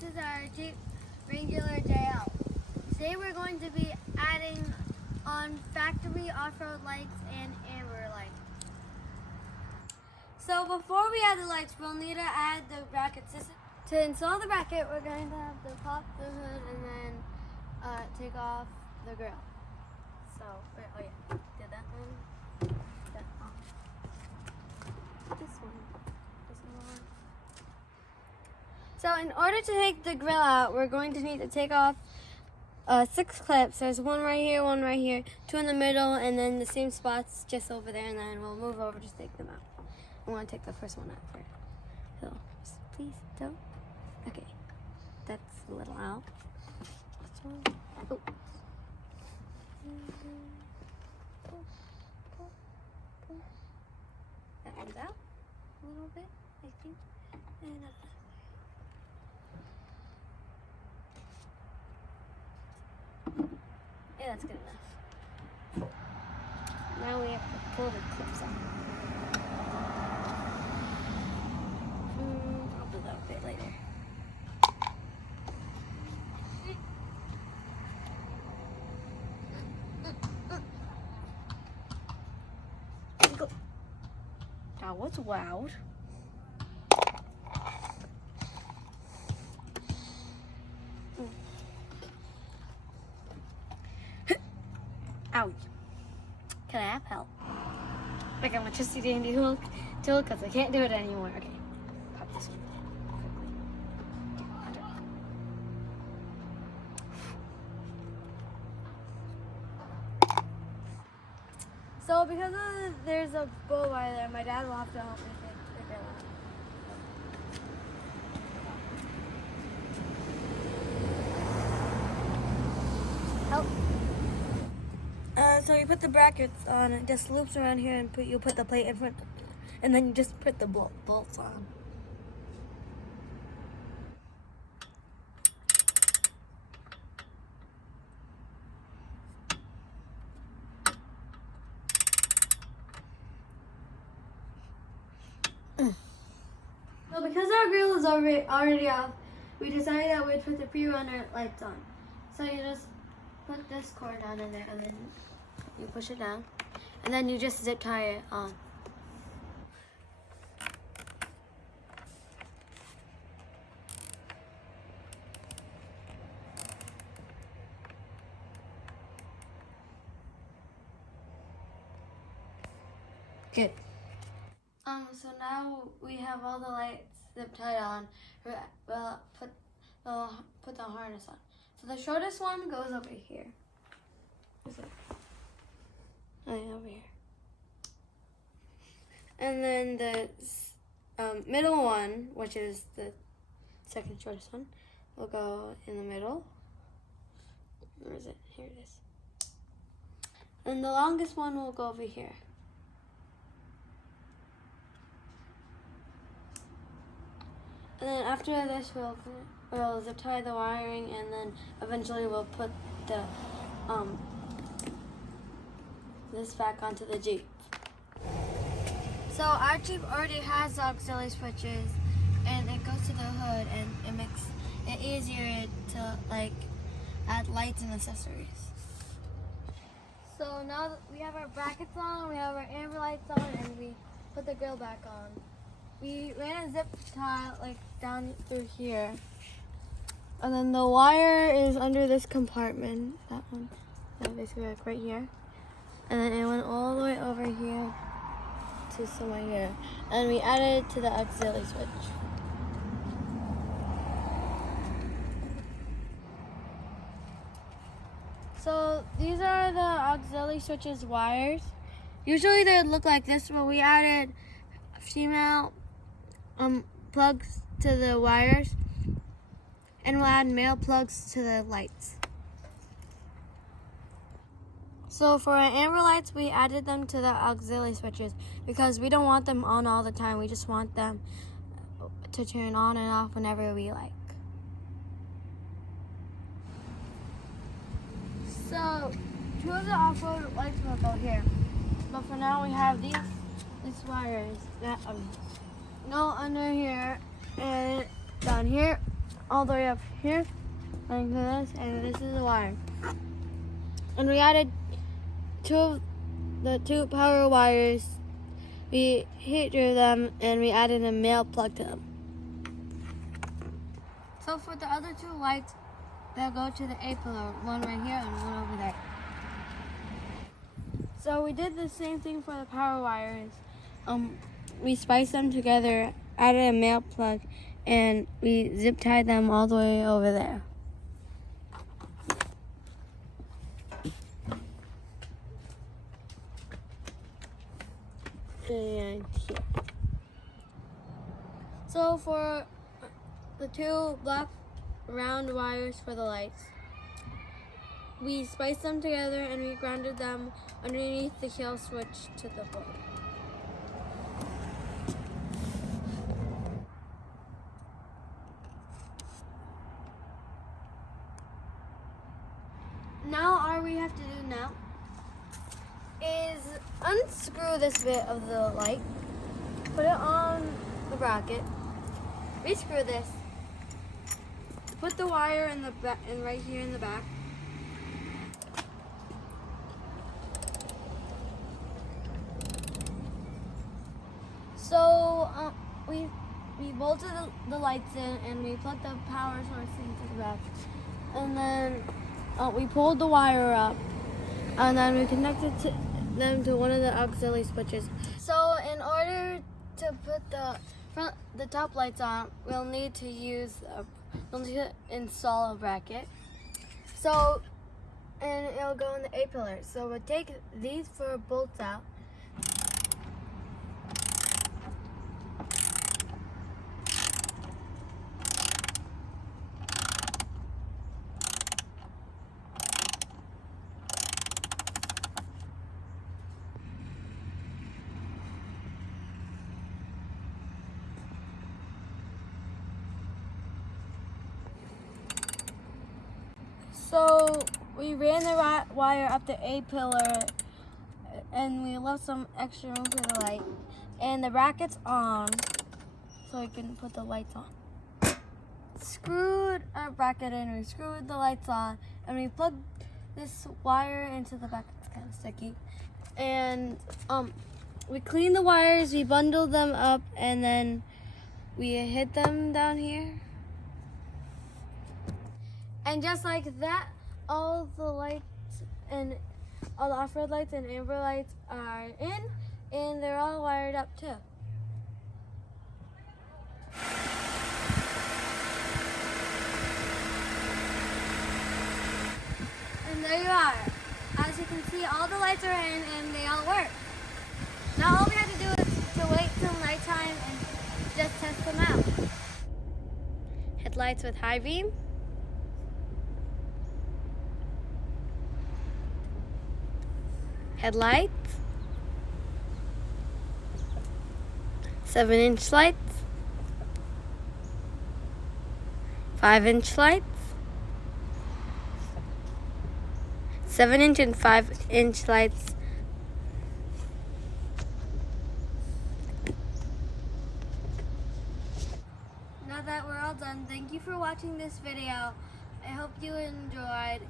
this is our Jeep Wrangler JL. Today we're going to be adding on factory off-road lights and amber lights. So before we add the lights, we'll need to add the bracket system. To install the bracket, we're going to have to pop the hood and then take off the grill. So, oh yeah, did that one? That off. This one. So in order to take the grill out, we're going to need to take off 6 clips. There's one right here, 2 in the middle, and then the same spots just over there, and then we'll move over to take them out. I want to take the first one out first. So, please don't. Okay, that's a little out. This one. Oh. That one's out a little bit, I think. And yeah, that's good enough. Now we have to pull the clips out. I'll do that a bit later. Go. That was loud. Ouch. Can I have help? Like I'm a trusty dandy tool because I can't do it anymore. Okay, pop this one quickly. So because there's a bull wire there, my dad will have to help me figure it out. Help. So you put the brackets on, it just loops around here, and you put the plate in front, and then you just put the bolts on. So because our grill is already off, we decided that we'd put the pre-runner lights on. So you just put this cord down in there, and then you push it down, and then you just zip tie it on. Good. So now we have all the lights zip tied on. We'll put the harness on. So the shortest one goes over here. Is it? Oh yeah, over here. And then the middle one, which is the second shortest one, will go in the middle. Where is it? Here it is. And the longest one will go over here. And then after this, we'll zip tie the wiring, and then eventually we'll put the this back onto the Jeep. So our Jeep already has auxiliary switches, and it goes to the hood, and it makes it easier to like add lights and accessories. So now that we have our brackets on, we have our amber lights on, and we put the grill back on. We ran a zip tie like down through here, and then the wire is under this compartment. That one, yeah, basically like right here, and then it went all the way over here to somewhere here, and we added it to the auxiliary switch. So these are the auxiliary switches wires. Usually they would look like this, but we added female plugs to the wires, and we'll add male plugs to the lights. So for our amber lights, we added them to the auxiliary switches because we don't want them on all the time. We just want them to turn on and off whenever we like. So 2 of the off-road lights will go here, but for now we have these wires that go under here and down here all the way up here, and this is the wire. And we added two power wires. We heat drew them, and we added a male plug to them. So for the other two lights, they'll go to the A pillar, one right here and one over there. So we did the same thing for the power wires. We spiced them together, added a male plug, and we zip tied them all the way over there. And here. So for the two black round wires for the lights, we spiced them together and we grounded them underneath the kill switch to the board. Now all we have to do now is unscrew this bit of the light, put it on the bracket, rescrew this, put the wire in the back and right here in the back. So we bolted the lights in and we plugged the power source into the back, and then we pulled the wire up, and then we connected them to one of the auxiliary switches. So in order to put the top lights on, we'll need to install a bracket. So, and it'll go in the A pillar. So we'll take these 4 bolts out. So we ran the wire up the A pillar, and we left some extra room for the light. And the bracket's on, so we can put the lights on. Screwed our bracket in, we screwed the lights on, and we plugged this wire into the back. It's kind of sticky. And we cleaned the wires, we bundled them up, and then we hid them down here. And just like that, all the lights and all the off-road lights and amber lights are in, and they're all wired up too. And there you are. As you can see, all the lights are in and they all work. Now all we have to do is to wait till nighttime and just test them out. Headlights with high beam. Headlights, 7-inch lights, 5-inch lights, 7-inch and 5-inch lights. Now that we're all done, thank you for watching this video. I hope you enjoyed.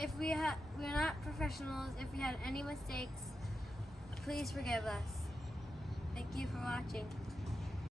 If we're not professionals, if we had any mistakes, please forgive us. Thank you for watching.